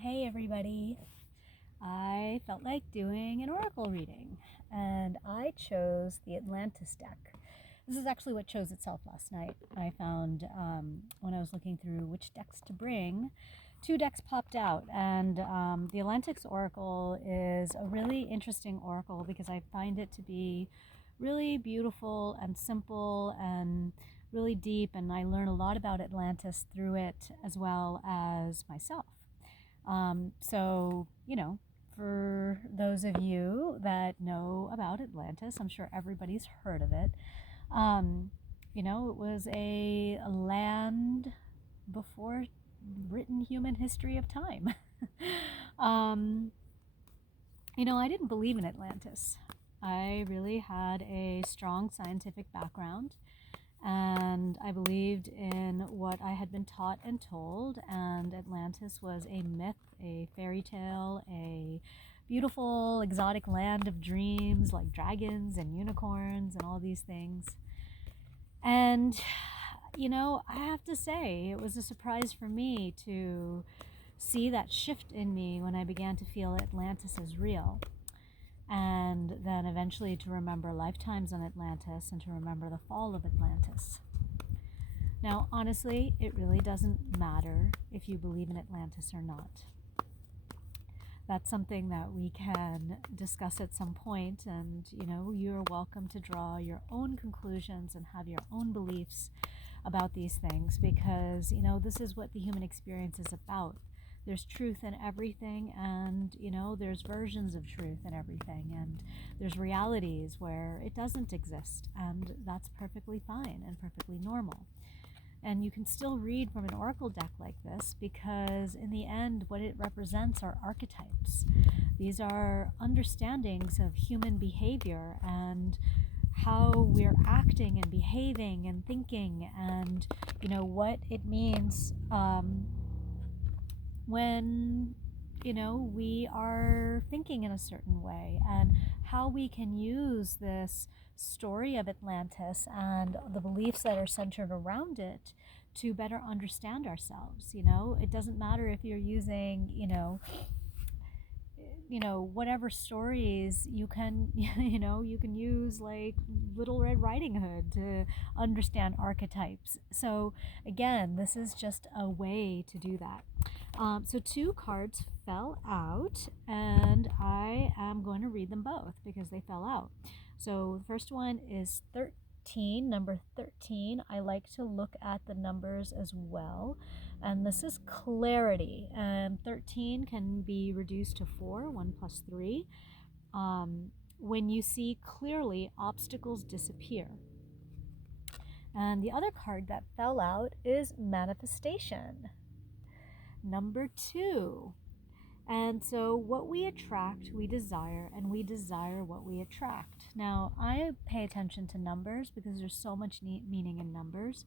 Hey everybody! I felt like doing an oracle reading and I chose the Atlantis deck. This is actually what chose itself last night. I found when I was looking through which decks to bring, two decks popped out, and the Atlantis Oracle is a really interesting oracle because I find it to be really beautiful and simple and really deep, and I learn a lot about Atlantis through it as well as myself. For those of you that know about Atlantis, I'm sure everybody's heard of it. Um, it was a land before written human history of time. um, I didn't believe in Atlantis. I really had a strong scientific background and I believed in what I had been taught and told, and Atlantis was a myth, a fairy tale, a beautiful exotic land of dreams like dragons and unicorns and all these things. And I have to say it was a surprise for me to see that shift in me when I began to feel Atlantis as real, and then eventually to remember lifetimes on Atlantis and to remember the fall of Atlantis. Now, honestly, it really doesn't matter if you believe in Atlantis or not. That's something that we can discuss at some point, and you're welcome to draw your own conclusions and have your own beliefs about these things, because this is what the human experience is about. There's truth in everything, and there's versions of truth in everything, and there's realities where it doesn't exist, and that's perfectly fine and perfectly normal. And you can still read from an oracle deck like this because in the end what it represents are archetypes. These are understandings of human behavior and how we're acting and behaving and thinking, and what it means when we are thinking in a certain way, and how we can use this story of Atlantis and the beliefs that are centered around it to better understand ourselves. It doesn't matter if you're using whatever stories you can you can use, like Little Red Riding Hood, to understand archetypes. So again, this is just a way to do that. So two cards fell out, and I am going to read them both because they fell out. So the first one is 13, number 13. I like to look at the numbers as well. And this is clarity. 13 can be reduced to 4, 1 plus 3. When you see clearly, obstacles disappear. And the other card that fell out is manifestation, number 2. And so what we attract, we desire, and we desire what we attract. Now, I pay attention to numbers because there's so much meaning in numbers.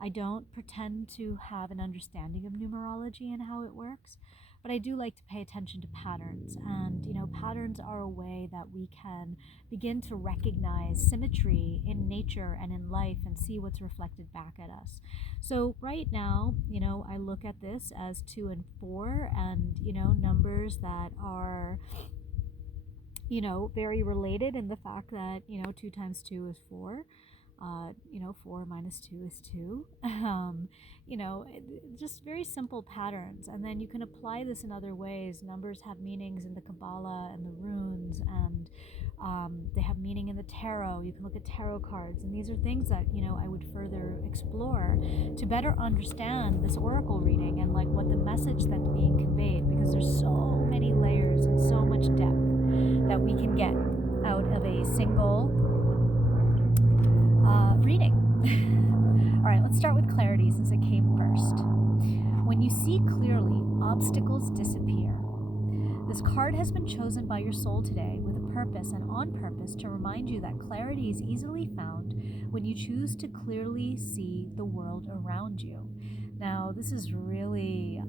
I don't pretend to have an understanding of numerology and how it works, but I do like to pay attention to patterns. And, patterns are a way that we can begin to recognize symmetry in nature and in life and see what's reflected back at us. So right now, I look at this as 2 and 4, and, numbers that are, very related in the fact that, 2 times 2 is 4. 4 minus 2 is 2. Just very simple patterns. And then you can apply this in other ways. Numbers have meanings in the Kabbalah and the runes, and they have meaning in the tarot. You can look at tarot cards, and these are things that I would further explore to better understand this oracle reading and like what the message that's being conveyed, because there's so many layers and so much depth that we can get out of a single reading. All right, let's start with clarity since it came first. When you see clearly, obstacles disappear. This card has been chosen by your soul today with a purpose and on purpose to remind you that clarity is easily found when you choose to clearly see the world around you. Now, this is really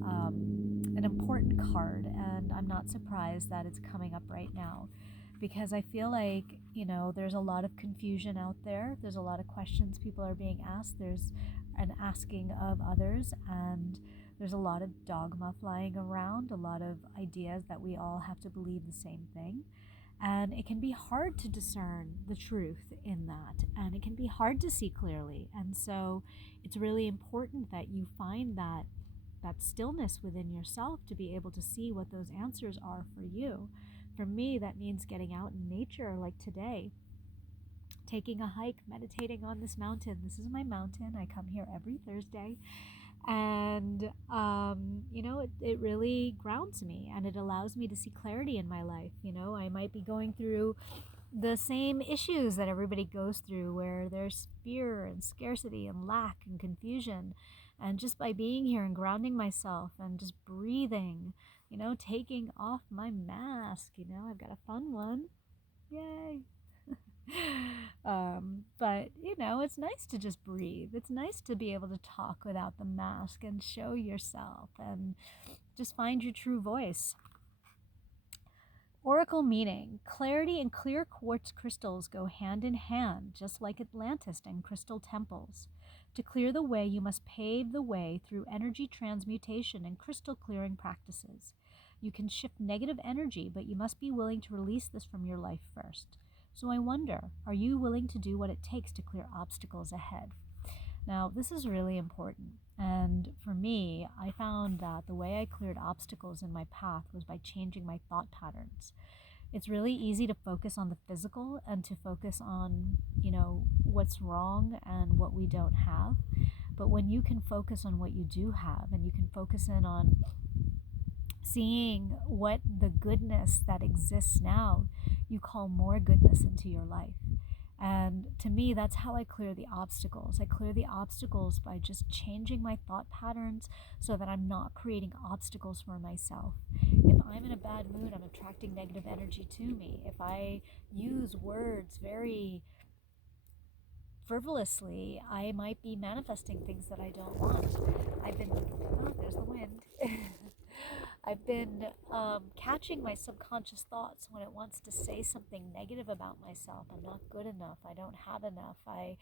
an important card, and I'm not surprised that it's coming up right now, because I feel like, there's a lot of confusion out there. There's a lot of questions people are being asked. There's an asking of others, and There's a lot of dogma flying around, a lot of ideas that we all have to believe the same thing. And it can be hard to discern the truth in that, and it can be hard to see clearly. And so it's really important that you find that stillness within yourself to be able to see what those answers are for you. For me, that means getting out in nature like today, taking a hike, meditating on this mountain. This is my mountain. I come here every Thursday. And, it really grounds me, and it allows me to see clarity in my life. I might be going through the same issues that everybody goes through, where there's fear and scarcity and lack and confusion. And just by being here and grounding myself and just breathing, taking off my mask, I've got a fun one. Yay. But it's nice to just breathe. It's nice to be able to talk without the mask and show yourself and just find your true voice. Oracle meaning: clarity and clear quartz crystals go hand in hand, just like Atlantis and crystal temples. To clear the way, you must pave the way through energy transmutation and crystal clearing practices. You can shift negative energy, but you must be willing to release this from your life first. So I wonder, are you willing to do what it takes to clear obstacles ahead? Now, this is really important. And for me, I found that the way I cleared obstacles in my path was by changing my thought patterns. It's really easy to focus on the physical and to focus on, what's wrong and what we don't have. But when you can focus on what you do have, and you can focus in on seeing what the goodness that exists now, you call more goodness into your life. And to me, that's how I clear the obstacles. I clear the obstacles by just changing my thought patterns so that I'm not creating obstacles for myself. If I'm in a bad mood, I'm attracting negative energy to me. If I use words very frivolously, I might be manifesting things that I don't want. There's the wind. I've been catching my subconscious thoughts when it wants to say something negative about myself. I'm not good enough. I don't have enough. I'm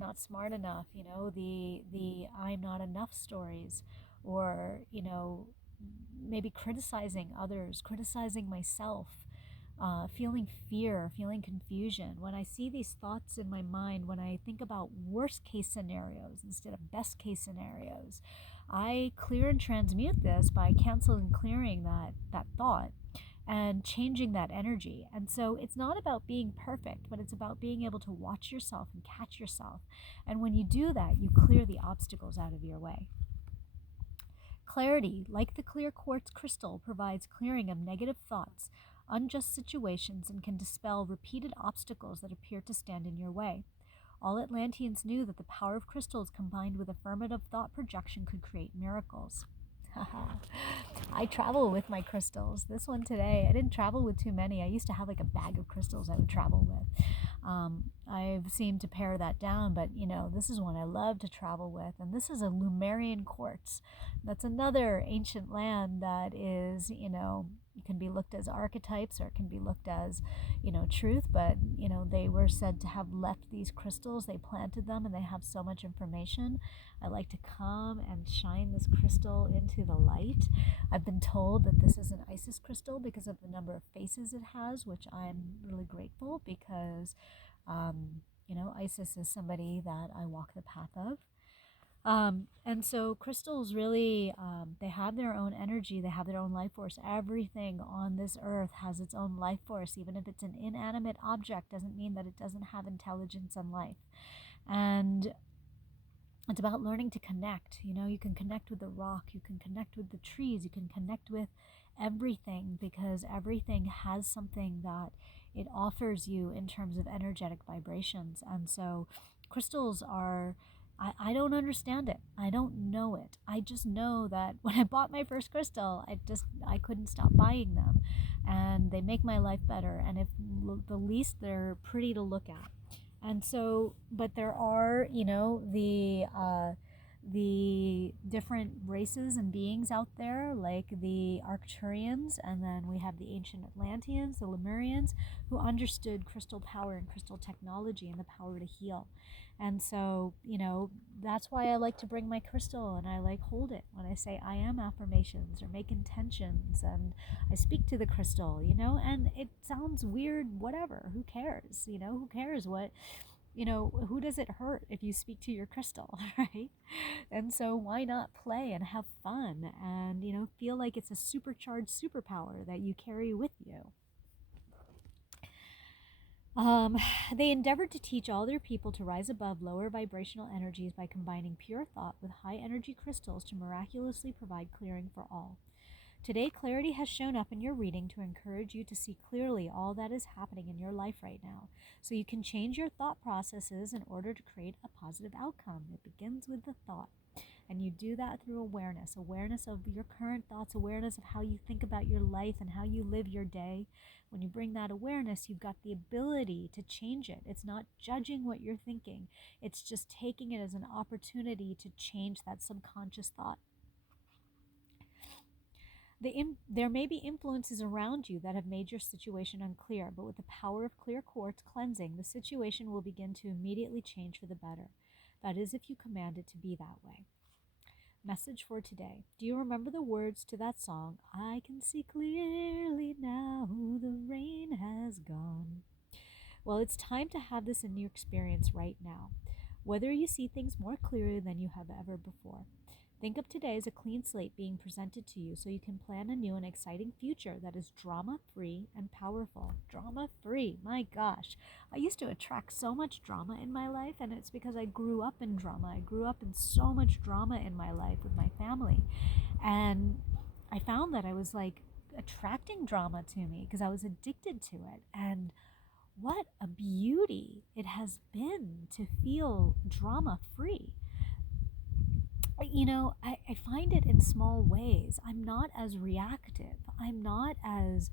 not smart enough. The I'm not enough stories, or maybe criticizing others, criticizing myself. Feeling fear, feeling confusion. When I see these thoughts in my mind, when I think about worst case scenarios instead of best case scenarios, I clear and transmute this by canceling and clearing that thought and changing that energy. And so it's not about being perfect, but it's about being able to watch yourself and catch yourself. And when you do that, you clear the obstacles out of your way. Clarity, like the clear quartz crystal, provides clearing of negative thoughts, unjust situations, and can dispel repeated obstacles that appear to stand in your way. All Atlanteans knew that the power of crystals combined with affirmative thought projection could create miracles. I travel with my crystals. This one today, I didn't travel with too many. I used to have like a bag of crystals I would travel with. I've seemed to pare that down, but this is one I love to travel with. And this is a Lemurian quartz. That's another ancient land that is, it can be looked as archetypes, or it can be looked as, truth. But, they were said to have left these crystals. They planted them, and they have so much information. I like to come and shine this crystal into the light. I've been told that this is an Isis crystal because of the number of faces it has, which I'm really grateful, because, Isis is somebody that I walk the path of. And so crystals really, they have their own energy, they have their own life force. Everything on this earth has its own life force. Even if it's an inanimate object, doesn't mean that it doesn't have intelligence and life. And it's about learning to connect. You can connect with the rock, you can connect with the trees, you can connect with everything, because everything has something that it offers you in terms of energetic vibrations. And so crystals are, I don't understand it. I don't know it. I just know that when I bought my first crystal, I couldn't stop buying them, and they make my life better. And if the least, they're pretty to look at. And so, but there are, the different races and beings out there, like the Arcturians, and then we have the ancient Atlanteans, the Lemurians, who understood crystal power and crystal technology and the power to heal. And so, that's why I like to bring my crystal and I like hold it when I say I am affirmations or make intentions, and I speak to the crystal, and it sounds weird, whatever, who cares? Who cares what, who does it hurt if you speak to your crystal, right? And so why not play and have fun and, feel like it's a supercharged superpower that you carry with you. Um, they endeavored to teach all their people to rise above lower vibrational energies by combining pure thought with high energy crystals to miraculously provide clearing for all. Today, clarity has shown up in your reading to encourage you to see clearly all that is happening in your life right now, so you can change your thought processes in order to create a positive outcome. It begins with the thought. And you do that through awareness of your current thoughts, awareness of how you think about your life and how you live your day. When you bring that awareness, you've got the ability to change it. It's not judging what you're thinking, it's just taking it as an opportunity to change that subconscious thought. There may be influences around you that have made your situation unclear, but with the power of clear quartz cleansing, the situation will begin to immediately change for the better. That is, if you command it to be that way. Message for today. Do you remember the words to that song, I can see clearly now, the rain has gone? Well, it's time to have this in your experience right now, whether you see things more clearly than you have ever before. Think of today as a clean slate being presented to you so you can plan a new and exciting future that is drama-free and powerful. Drama-free, my gosh. I used to attract so much drama in my life, and it's because I grew up in drama. I grew up in so much drama in my life with my family. And I found that I was like attracting drama to me because I was addicted to it. And what a beauty it has been to feel drama-free. I find it in small ways. I'm not as reactive. I'm not as,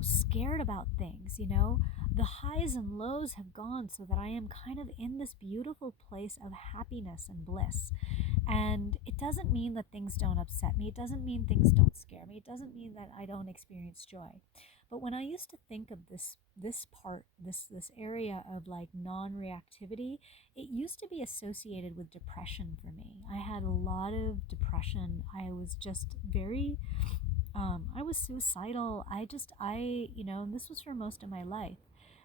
scared about things. The highs and lows have gone so that I am kind of in this beautiful place of happiness and bliss. And it doesn't mean that things don't upset me. It doesn't mean things don't scare me. It doesn't mean that I don't experience joy. But when I used to think of this area of like non-reactivity, it used to be associated with depression for me. I had a lot of depression. I was just very I was suicidal. And this was for most of my life.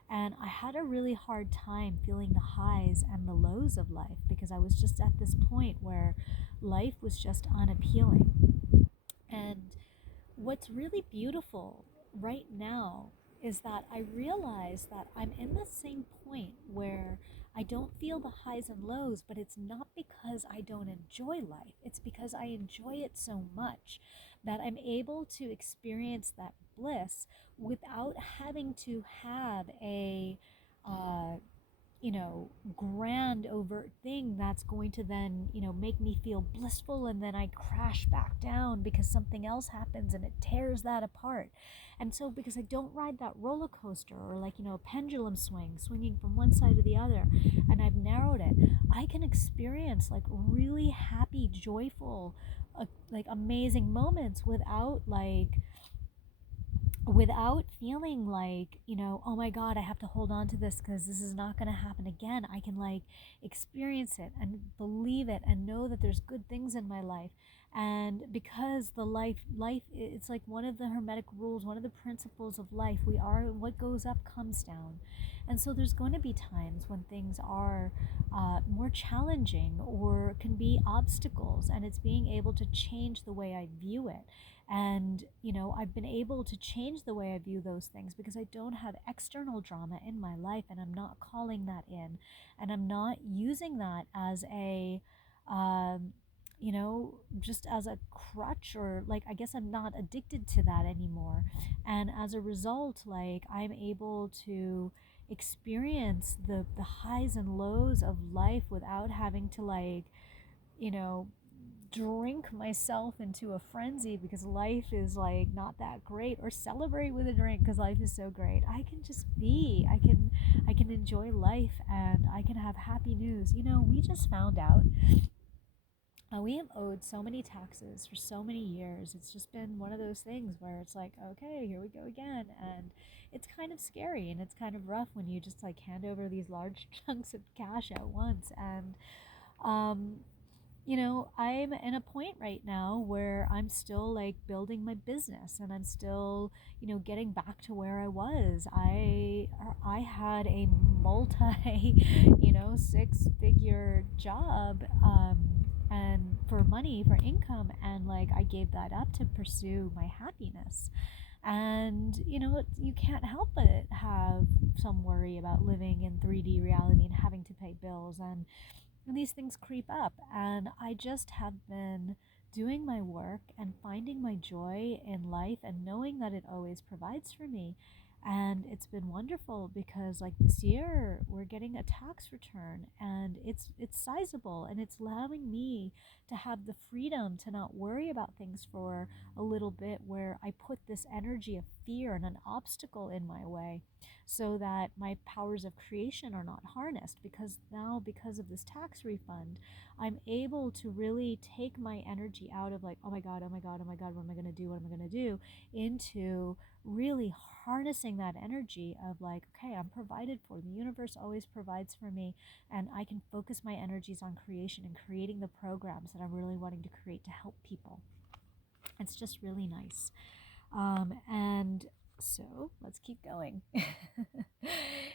And I had a really hard time feeling the highs and the lows of life because I was just at this point where life was just unappealing. And what's really beautiful right now is that I realize that I'm in the same point where I don't feel the highs and lows, but it's not because I don't enjoy life. It's because I enjoy it so much that I'm able to experience that bliss without having to have a uh, grand overt thing that's going to then, make me feel blissful, and then I crash back down because something else happens and it tears that apart. And so because I don't ride that roller coaster or like, a pendulum swinging from one side to the other, and I've narrowed it, I can experience like really happy, joyful, like amazing moments without feeling like, oh my God, I have to hold on to this because this is not going to happen again. I can like experience it and believe it and know that there's good things in my life. And because the life, it's like one of the Hermetic rules, one of the principles of life. We are, what goes up comes down. And so there's going to be times when things are more challenging or can be obstacles, and it's being able to change the way I view it. And, I've been able to change the way I view those things because I don't have external drama in my life, and I'm not calling that in, and I'm not using that as a, just as a crutch, or like, I guess I'm not addicted to that anymore. And as a result, like, I'm able to experience the highs and lows of life without having to like, you know, drink myself into a frenzy because life is like not that great, or celebrate with a drink because life is so great. I can just be, I can enjoy life, and I can have happy news. We just found out We have owed so many taxes for so many years. It's just been one of those things where it's like, okay, here we go again. And it's kind of scary and it's kind of rough when you just like hand over these large chunks of cash at once. And, um, I'm in a point right now where I'm still like building my business and I'm still, getting back to where I was. I had a multi, six-figure job, and for money, for income, and like I gave that up to pursue my happiness. And you can't help but have some worry about living in 3D reality and having to pay bills, and these things creep up. And I just have been doing my work and finding my joy in life and knowing that it always provides for me. And it's been wonderful because like this year we're getting a tax return and it's sizable, and it's allowing me to have the freedom to not worry about things for a little bit, where I put this energy of fear and an obstacle in my way so that my powers of creation are not harnessed. Because now, because of this tax refund, I'm able to really take my energy out of like, oh my God, oh my God, oh my God, what am I going to do? What am I going to do? Into really harnessing that energy of like, okay, I'm provided for. The universe always provides for me, and I can focus my energies on creation and creating the programs that I'm really wanting to create to help people. It's just really nice. And so let's keep going.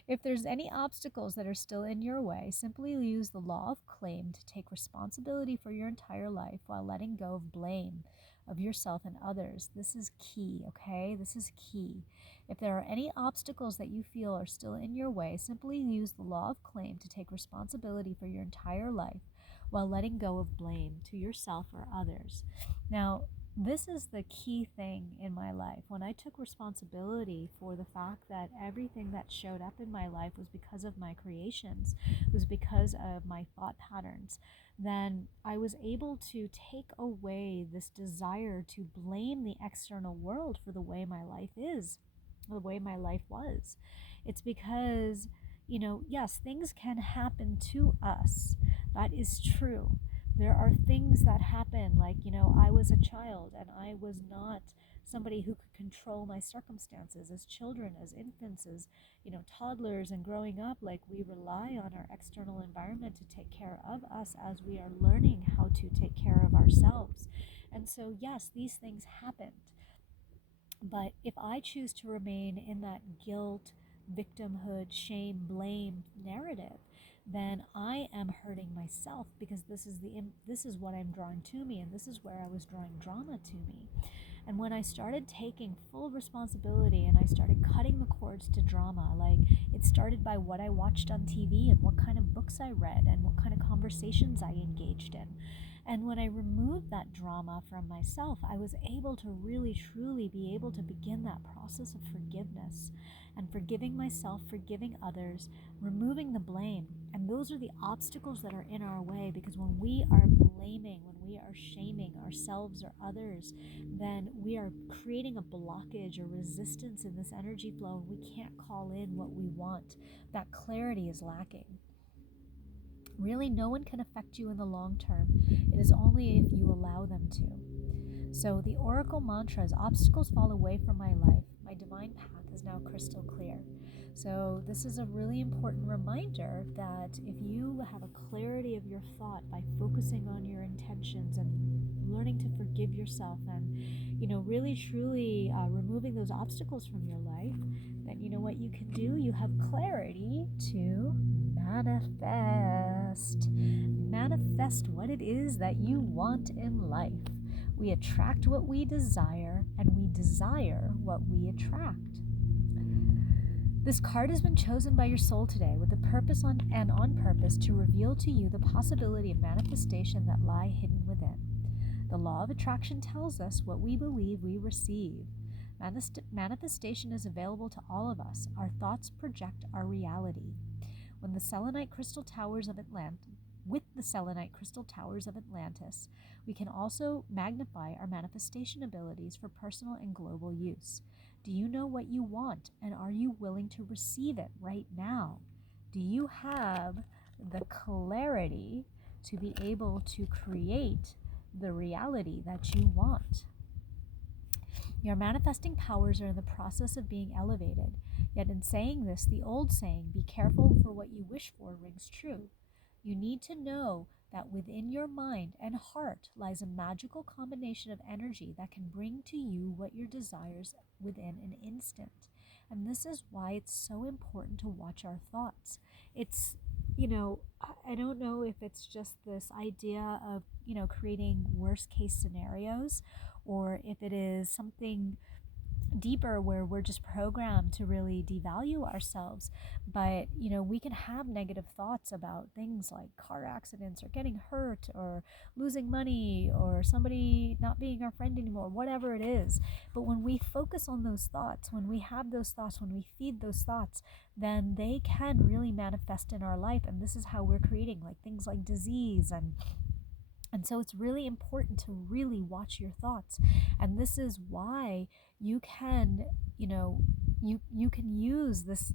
If there's any obstacles that are still in your way, simply use the law of claim to take responsibility for your entire life while letting go of blame of yourself and others. This is key, okay? This is key. If there are any obstacles that you feel are still in your way, simply use the law of claim to take responsibility for your entire life while letting go of blame to yourself or others. Now, this is the key thing in my life. When I took responsibility for the fact that everything that showed up in my life was because of my creations, was because of my thought patterns, then I was able to take away this desire to blame the external world for the way my life is, the way my life was. It's because, yes, things can happen to us. That is true. There are things that happen, like, I was a child and I was not somebody who could control my circumstances. As children, as infants, as toddlers, and growing up, like, we rely on our external environment to take care of us as we are learning how to take care of ourselves. And so yes, these things happened, but if I choose to remain in that guilt, victimhood, shame, blame narrative, then I am hurting myself, because this is what I'm drawing to me, and this is where I was drawing drama to me. And when I started taking full responsibility and I started cutting the cords to drama, like, it started by what I watched on TV and what kind of books I read and what kind of conversations I engaged in. And when I removed that drama from myself, I was able to really, truly be able to begin that process of forgiveness and forgiving myself, forgiving others, removing the blame. And those are the obstacles that are in our way, because when we are blaming, when we are shaming ourselves or others, then we are creating a blockage or resistance in this energy flow, and we can't call in what we want. That clarity is lacking. Really, no one can affect you in the long term. It is only if you allow them to. So the Oracle mantra is, obstacles fall away from my life. My divine path is now crystal clear. So this is a really important reminder that if you have a clarity of your thought by focusing on your intentions and learning to forgive yourself and, really truly removing those obstacles from your life, then you know what you can do? You have clarity to manifest. Manifest what it is that you want in life. We attract what we desire, and we desire what we attract. This card has been chosen by your soul today with the purpose on purpose to reveal to you the possibility of manifestation that lie hidden within. The law of attraction tells us what we believe we receive. Manifestation is available to all of us. Our thoughts project our reality. With the selenite crystal towers of Atlantis, we can also magnify our manifestation abilities for personal and global use. Do you know what you want, and are you willing to receive it right now? Do you have the clarity to be able to create the reality that you want. Your manifesting powers are in the process of being elevated. Yet in saying this, the old saying, be careful for what you wish for, rings true. You need to know that within your mind and heart lies a magical combination of energy that can bring to you what your desires within an instant. And this is why it's so important to watch our thoughts. It's, I don't know if it's just this idea of, creating worst case scenarios, or if it is something deeper where we're just programmed to really devalue ourselves. But we can have negative thoughts about things like car accidents or getting hurt or losing money or somebody not being our friend anymore, whatever it is. But when we focus on those thoughts, when we have those thoughts, when we feed those thoughts, then they can really manifest in our life. And this is how we're creating like things like disease and so it's really important to really watch your thoughts. And this is why you can, you can use this,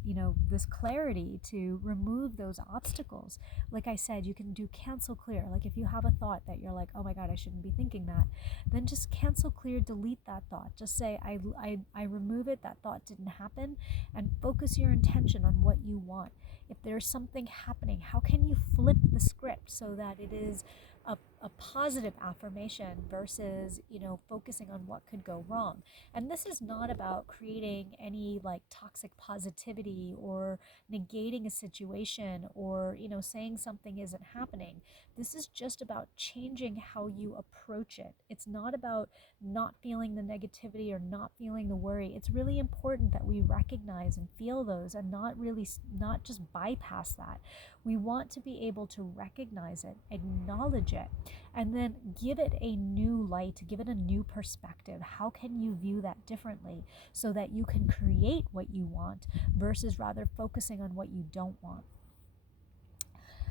this clarity to remove those obstacles. Like I said, you can do cancel clear. Like if you have a thought that you're like, oh my God, I shouldn't be thinking that, then just cancel clear, delete that thought. Just say, I remove it, that thought didn't happen, and focus your intention on what you want. If there's something happening, how can you flip the script so that it is a positive affirmation versus, focusing on what could go wrong? And this is not about creating any like toxic positivity or negating a situation or, saying something isn't happening. This is just about changing how you approach it. It's not about not feeling the negativity or not feeling the worry. It's really important that we recognize and feel those and not just bypass that. We want to be able to recognize it, acknowledge it, and then give it a new light, give it a new perspective. How can you view that differently so that you can create what you want versus rather focusing on what you don't want?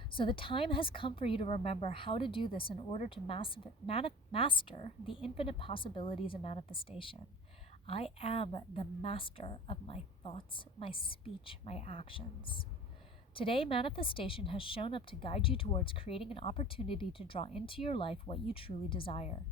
So the time has come for you to remember how to do this in order to master the infinite possibilities of manifestation. I am the master of my thoughts, my speech, my actions. Today, manifestation has shown up to guide you towards creating an opportunity to draw into your life what you truly desire.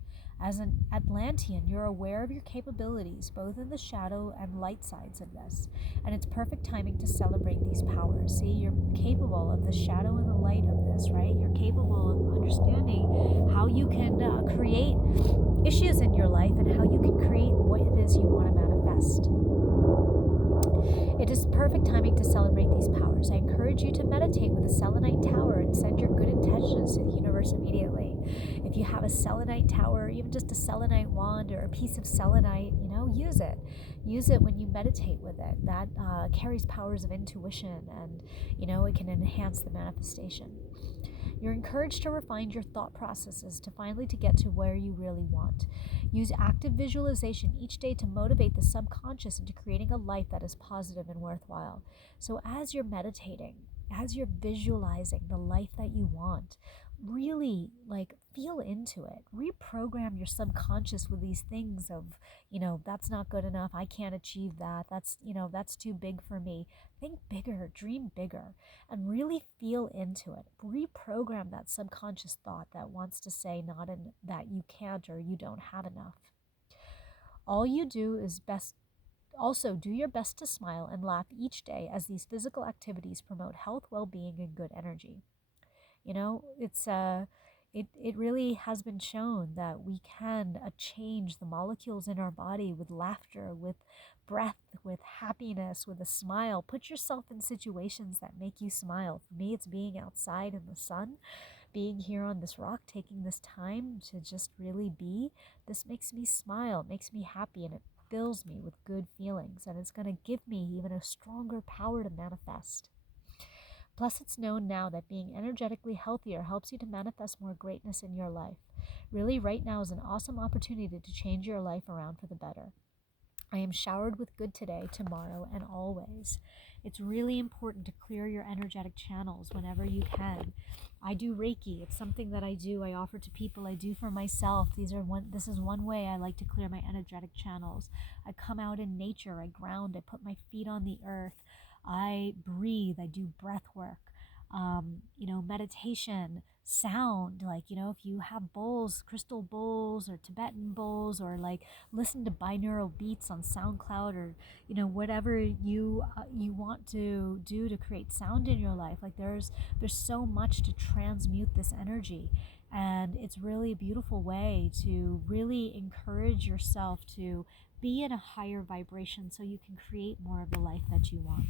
As an Atlantean, you're aware of your capabilities, both in the shadow and light sides of this, and it's perfect timing to celebrate these powers. See, you're capable of the shadow and the light of this, right? You're capable of understanding how you can create issues in your life and how you can create what it is you want to manifest. It is perfect timing to celebrate these powers. I encourage you to meditate with a selenite tower and send your good intentions to the universe immediately. If you have a selenite tower, or even just a selenite wand or a piece of selenite, use it. Use it when you meditate with it. That carries powers of intuition and, it can enhance the manifestation. You're encouraged to refine your thought processes to finally to get to where you really want. Use active visualization each day to motivate the subconscious into creating a life that is positive and worthwhile. So as you're meditating, as you're visualizing the life that you want, really feel into it. Reprogram your subconscious with these things of, that's not good enough. I can't achieve that. That's too big for me. Think bigger, dream bigger, and really feel into it. Reprogram that subconscious thought that wants to say that you can't or you don't have enough. All you do is also do your best to smile and laugh each day as these physical activities promote health, well-being, and good energy. It really has been shown that we can change the molecules in our body with laughter, with breath, with happiness, with a smile. Put yourself in situations that make you smile. For me, it's being outside in the sun, being here on this rock, taking this time to just really be. This makes me smile, makes me happy, and it fills me with good feelings. And it's going to give me even a stronger power to manifest. Plus, it's known now that being energetically healthier helps you to manifest more greatness in your life. Really, right now is an awesome opportunity to change your life around for the better. I am showered with good today, tomorrow, and always. It's really important to clear your energetic channels whenever you can. I do Reiki. It's something that I do. I offer to people. I do for myself. This is one way I like to clear my energetic channels. I come out in nature. I ground. I put my feet on the earth. I breathe. I do breath work. Meditation, sound. Like, if you have bowls, crystal bowls or Tibetan bowls, or like listen to binaural beats on SoundCloud, or whatever you want to do to create sound in your life. Like, there's so much to transmute this energy, and it's really a beautiful way to really encourage yourself to be in a higher vibration so you can create more of the life that you want.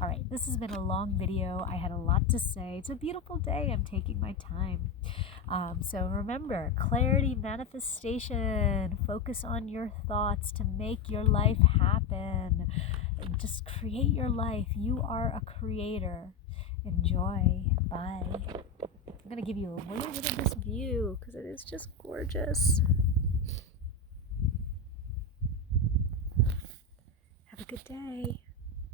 All right, this has been a long video. I had a lot to say. It's a beautiful day. I'm taking my time. So remember, clarity, manifestation, focus on your thoughts to make your life happen. Just create your life. You are a creator. Enjoy. Bye. I'm going to give you a little bit of this view because it is just gorgeous. Have a good day.